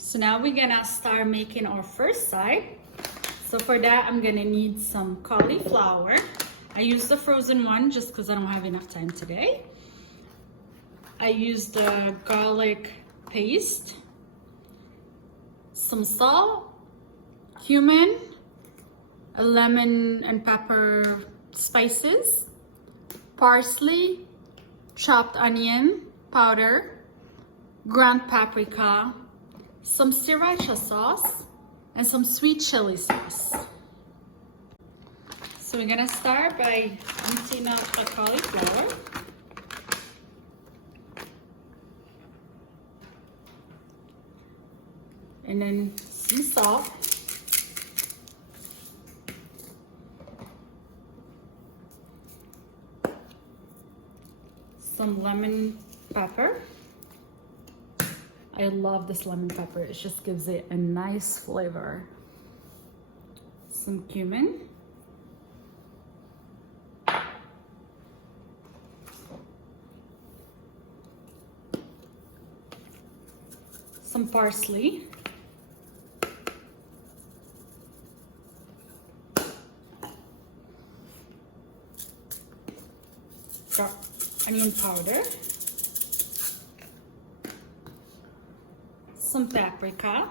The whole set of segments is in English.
So now we're gonna start making our first side. So for that, I'm gonna need some cauliflower. I use the frozen one just because I don't have enough time today. I used the garlic paste, some salt, cumin, a lemon and pepper spices, parsley, chopped onion powder, ground paprika, some sriracha sauce, and some sweet chili sauce. So we're gonna start by emptying out the cauliflower. And then some salt. Some lemon pepper. I love this lemon pepper. It just gives it a nice flavor. Some cumin. Some parsley. Onion powder. Some paprika,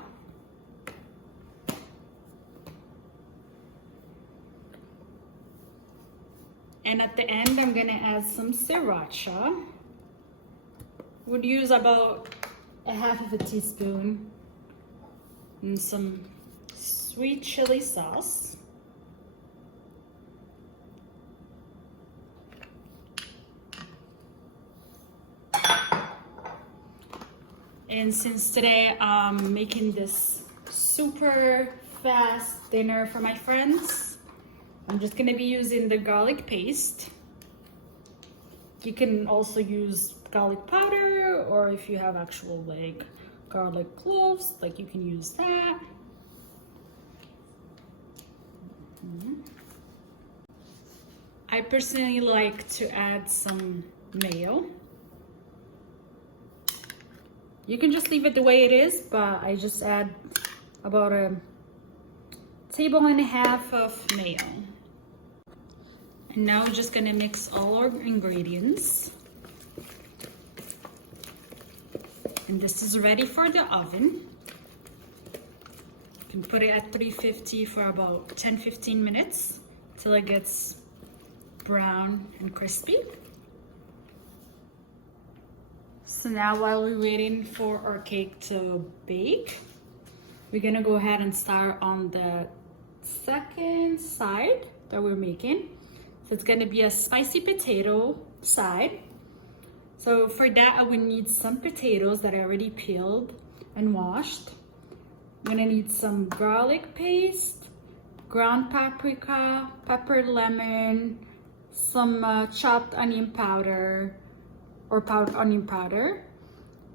and at the end I'm gonna add some sriracha. Would use about a half of a teaspoon, and some sweet chili sauce. And since today I'm making this super fast dinner for my friends, I'm just gonna be using the garlic paste. You can also use garlic powder, or if you have actual like garlic cloves, like you can use that. I personally like to add some mayo. You can just leave it the way it is, but I just add about a tablespoon of mayo. And now we're just gonna mix all our ingredients. And this is ready for the oven. You can put it at 350 for about 10-15 minutes till it gets brown and crispy. So now while we're waiting for our cake to bake, we're gonna go ahead and start on the second side that we're making. So it's gonna be a spicy potato side. So for that, I would need some potatoes that I already peeled and washed. I'm gonna need some garlic paste, ground paprika, peppered lemon, some chopped onion powder, or powdered onion powder.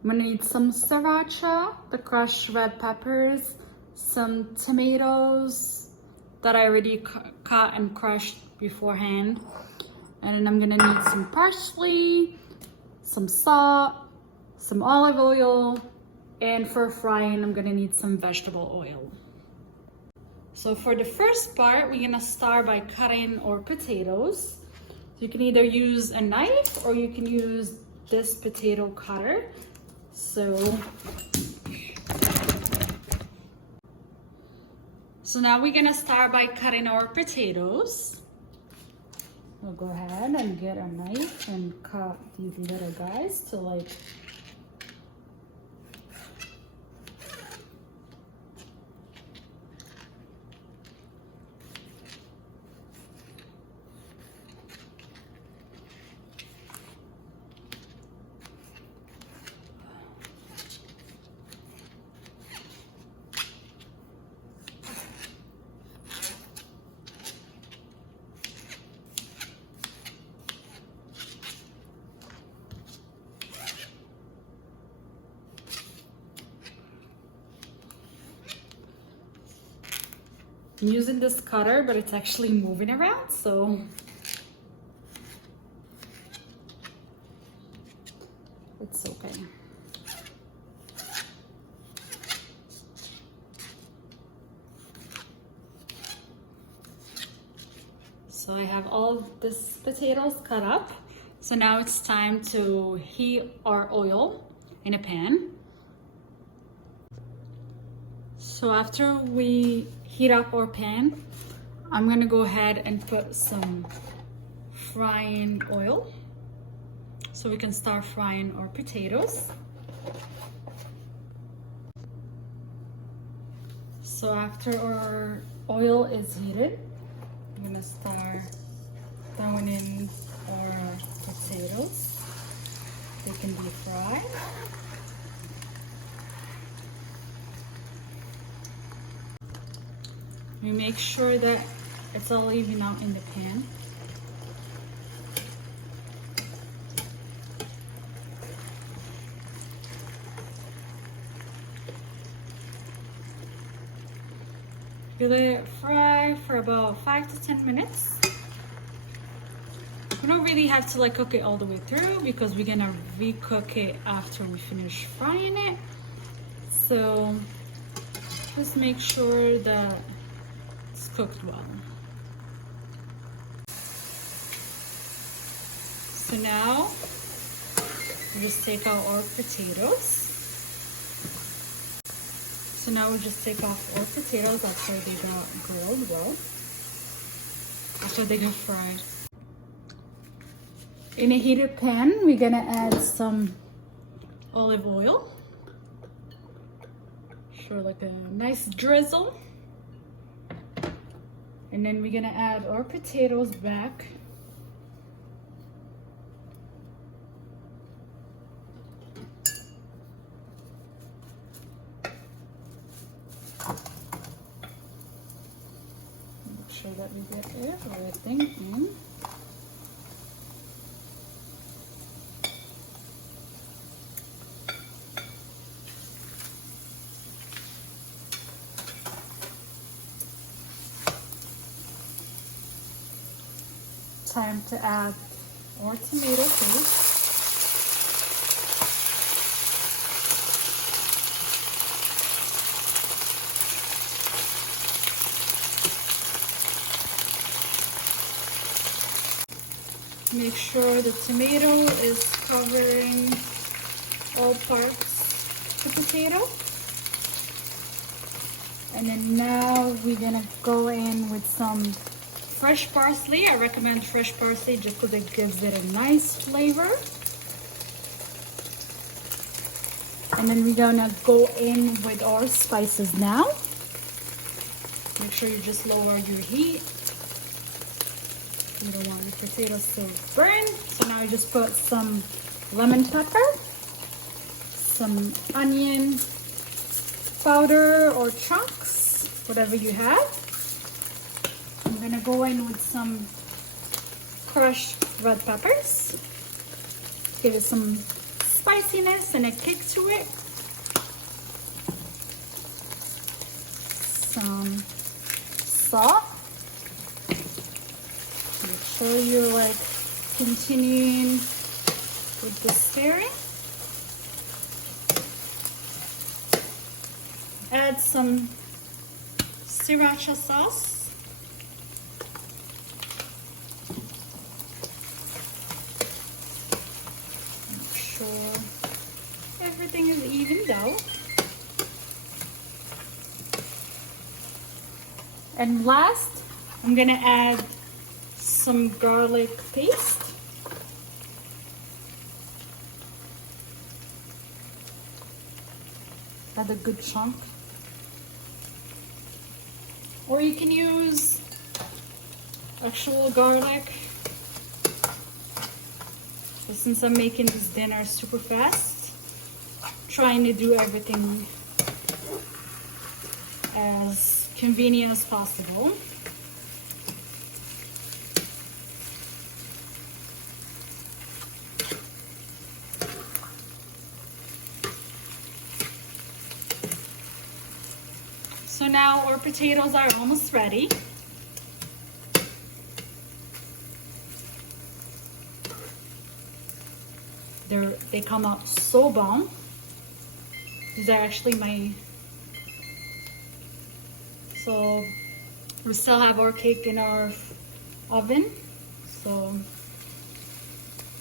I'm gonna need some sriracha, the crushed red peppers, some tomatoes that I already cut and crushed beforehand. And then I'm gonna need some parsley, some salt, some olive oil, and for frying, I'm gonna need some vegetable oil. So for the first part, we're gonna start by cutting our potatoes. You can either use a knife or you can use this potato cutter. So now we're gonna start by cutting our potatoes. We'll go ahead and get a knife and cut these little guys to like I'm using this cutter, but it's actually moving around, so it's okay. So I have all of these potatoes cut up. So now it's time to heat our oil in a pan. So after we heat up our pan, I'm gonna go ahead and put some frying oil so we can start frying our potatoes. So after our oil is heated, I'm gonna start throwing in our potatoes. They can be fried. We make sure that it's all even out in the pan. You let it fry for about 5 to 10 minutes. We don't really have to like cook it all the way through because we're gonna recook it after we finish frying it. So just make sure that it's cooked well. So now we just take out our potatoes. So now we just take off our potatoes after they got grilled well, after they got fried. In a heated pan, we're gonna add some olive oil. Sure, like a nice drizzle. And then we're gonna add our potatoes back. Make sure that we get everything in. Time to add our tomato paste. Make sure the tomato is covering all parts of the potato. And then now we're gonna go in with some fresh parsley. I recommend fresh parsley just because it gives it a nice flavor. And then we're gonna go in with our spices now. Make sure you just lower your heat. You don't want your potatoes to burn. So now you just put some lemon pepper, some onion powder or chunks, whatever you have. I'm gonna go in with some crushed red peppers. Give it some spiciness and a kick to it. Some salt. Make sure you're like continuing with the stirring. Add some sriracha sauce. Make sure everything is evened out. And last, I'm gonna add some garlic paste. Add a good chunk. Or you can use actual garlic. So since I'm making this dinner super fast, trying to do everything as convenient as possible. So now our potatoes are almost ready. They come out so bomb. These are actually so we still have our cake in our oven. So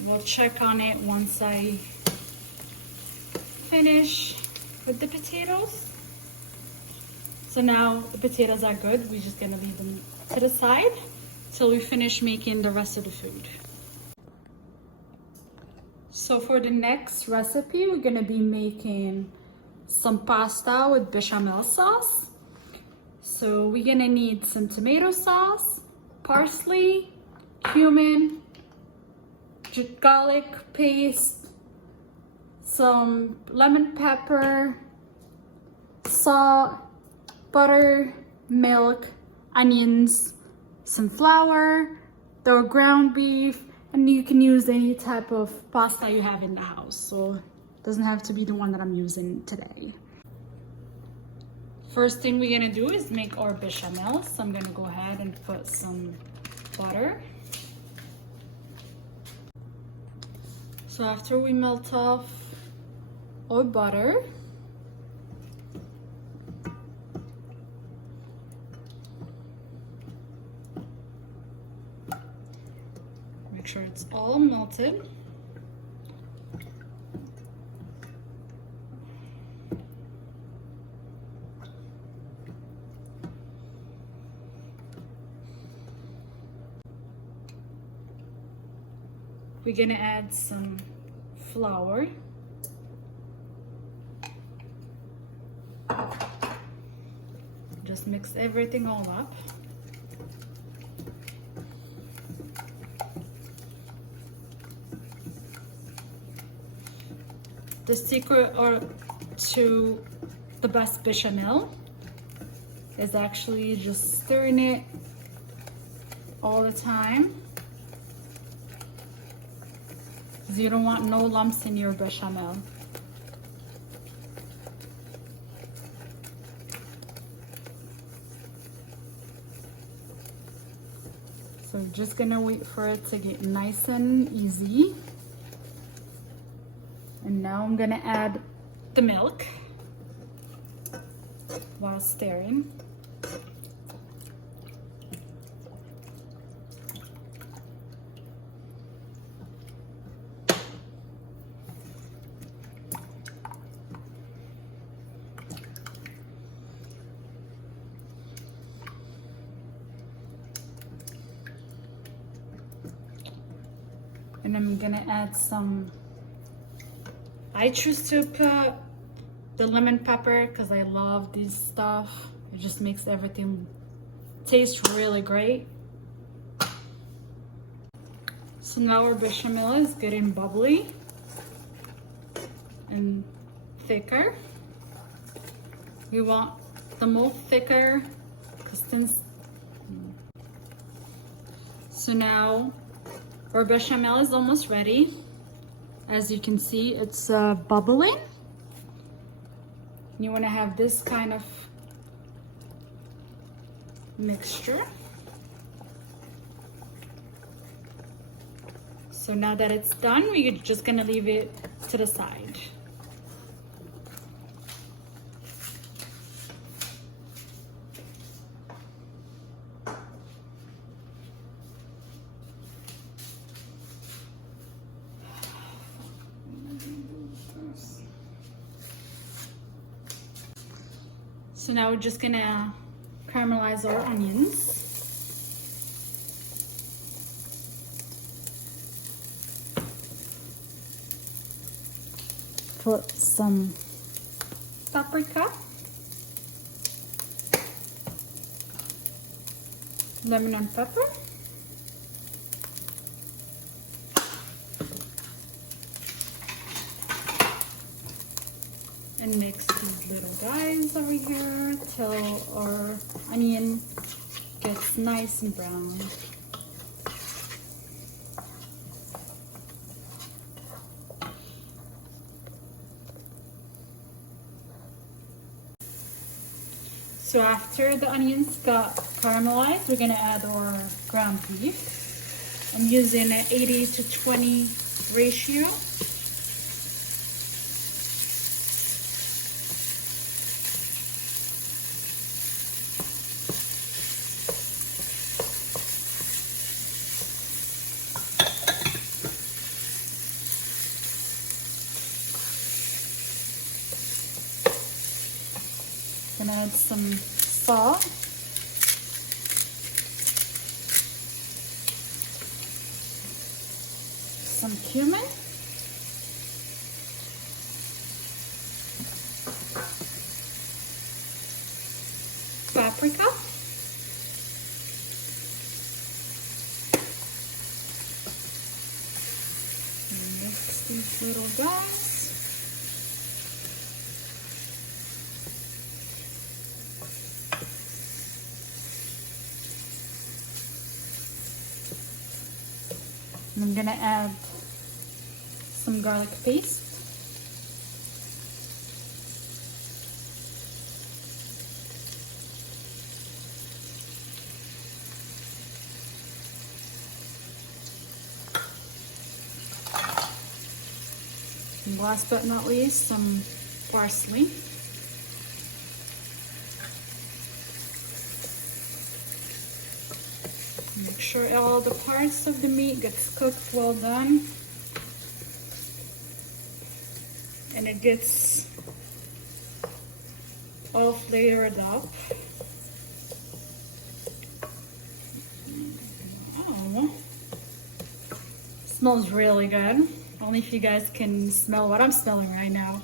we'll check on it once I finish with the potatoes. So now the potatoes are good. We're just gonna leave them to the side till we finish making the rest of the food. So for the next recipe, we're gonna be making some pasta with bechamel sauce. So we're gonna need some tomato sauce, parsley, cumin, garlic paste, some lemon pepper, salt, butter, milk, onions, some flour, the ground beef, and you can use any type of pasta you have in the house. So it doesn't have to be the one that I'm using today. First thing we're gonna do is make our bechamel. So I'm gonna go ahead and put some butter. So after we melt off our butter, make sure it's all melted. We're gonna add some flour. Just mix everything all up. The secret to the best bechamel is actually just stirring it all the time. You don't want no lumps in your bechamel. So just gonna wait for it to get nice and easy. And now I'm gonna add the milk while stirring. And I'm gonna add some, I choose to put the lemon pepper because I love this stuff. It just makes everything taste really great. So now our bechamel is getting bubbly and thicker. We want the more thicker, so now our bechamel is almost ready. As you can see, it's bubbling. You want to have this kind of mixture. So now that it's done, we're just gonna leave it to the side. So now we're just gonna caramelize our onions. Put some paprika, lemon and pepper, and mix these little guys over here till our onion gets nice and brown. So after the onions got caramelized, we're gonna add our ground beef. I'm using an 80 to 20 ratio. Gonna add some salt. Some cumin. Paprika. And mix these little guys. And I'm gonna add some garlic paste. And last but not least, some parsley. Make sure all the parts of the meat gets cooked well done. And it gets all flavored up. Oh, smells really good. Only if you guys can smell what I'm smelling right now.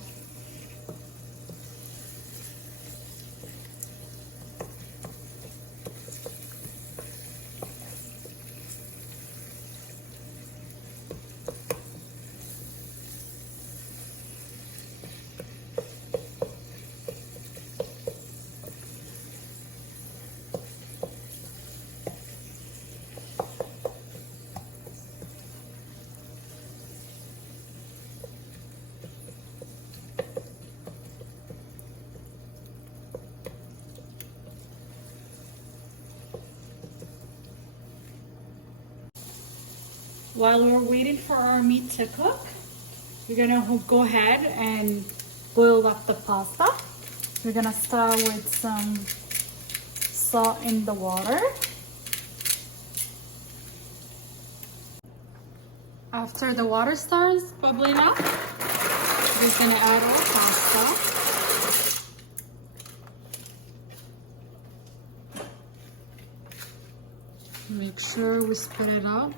While we're waiting for our meat to cook, we're gonna go ahead and boil up the pasta. We're gonna start with some salt in the water. After the water starts bubbling up, we're just gonna add our pasta. Make sure we split it up.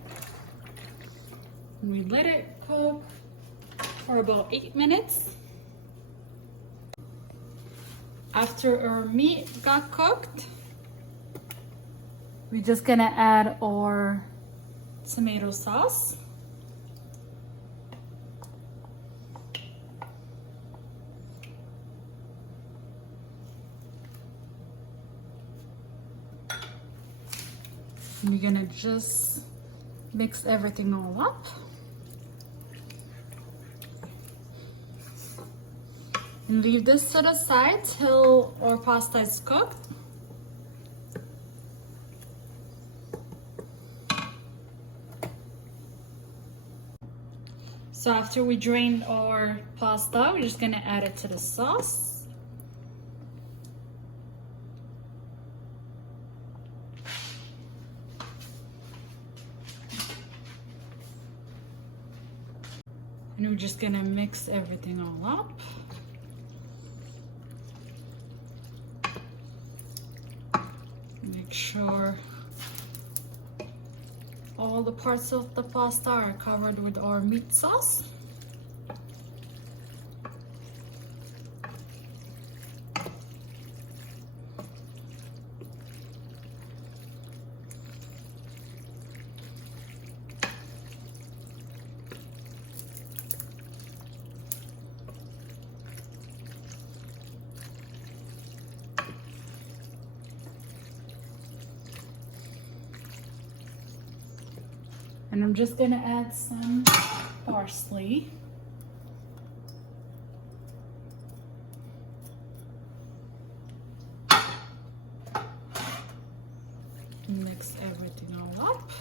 And we let it cook for about 8 minutes. After our meat got cooked, we're just gonna add our tomato sauce. And we're gonna just mix everything all up. And leave this to the side till our pasta is cooked. So after we drained our pasta, we're just gonna add it to the sauce. And we're just gonna mix everything all up. Make sure all the parts of the pasta are covered with our meat sauce. And I'm just gonna add some parsley. Mix everything all up.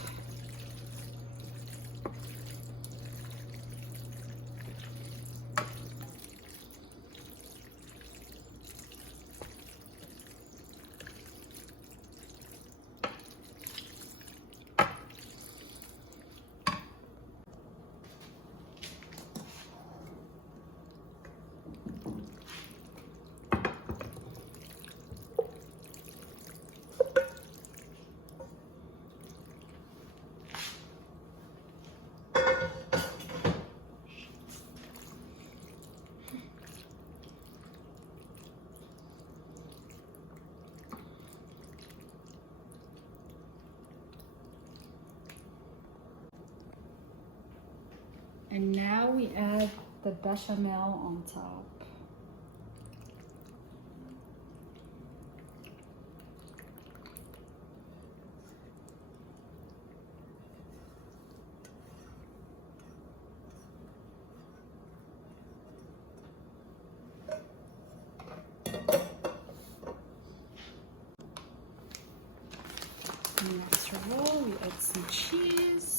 And now we add the bechamel on top. Next roll, we add some cheese.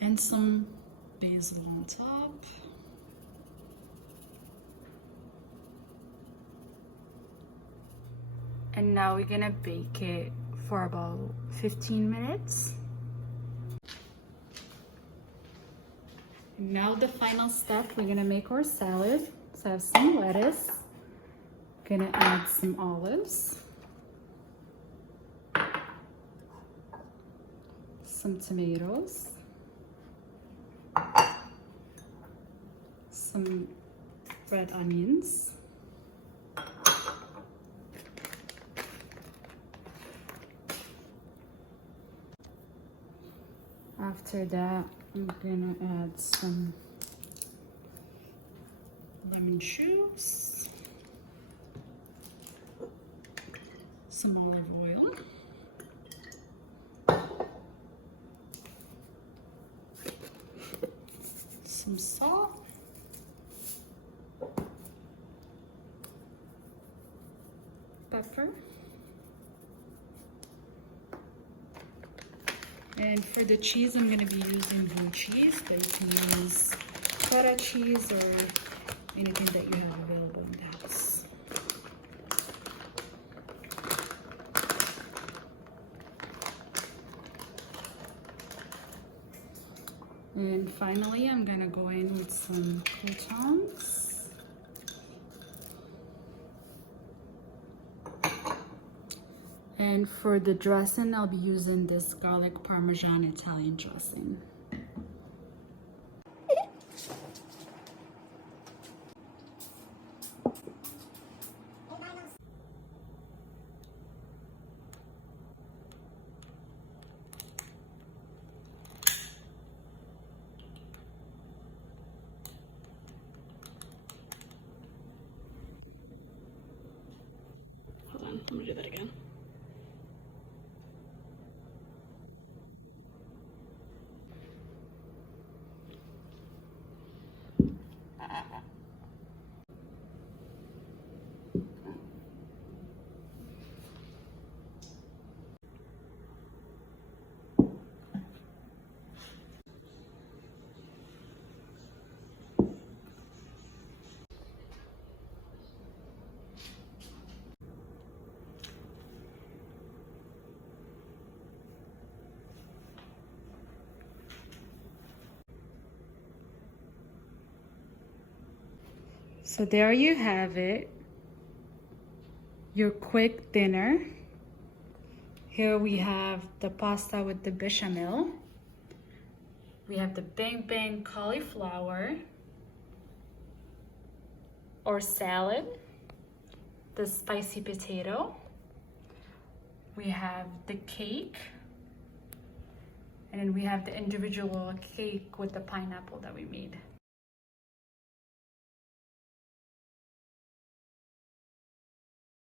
And some basil on top. And now we're gonna bake it for about 15 minutes. And now the final step, we're gonna make our salad. So I have some lettuce, gonna add some olives, some tomatoes, some red onions, after that I'm gonna add some lemon juice, some olive oil, some salt, pepper, and for the cheese I'm going to be using blue cheese, but you can use feta cheese or anything that you have available in the house. And finally I'm going to go in with some croutons. And for the dressing, I'll be using this garlic parmesan Italian dressing. Hold on, let me do that again. So there you have it, your quick dinner. Here we have the pasta with the bechamel. We have the bang bang cauliflower or salad, the spicy potato. We have the cake, and then we have the individual cake with the pineapple that we made.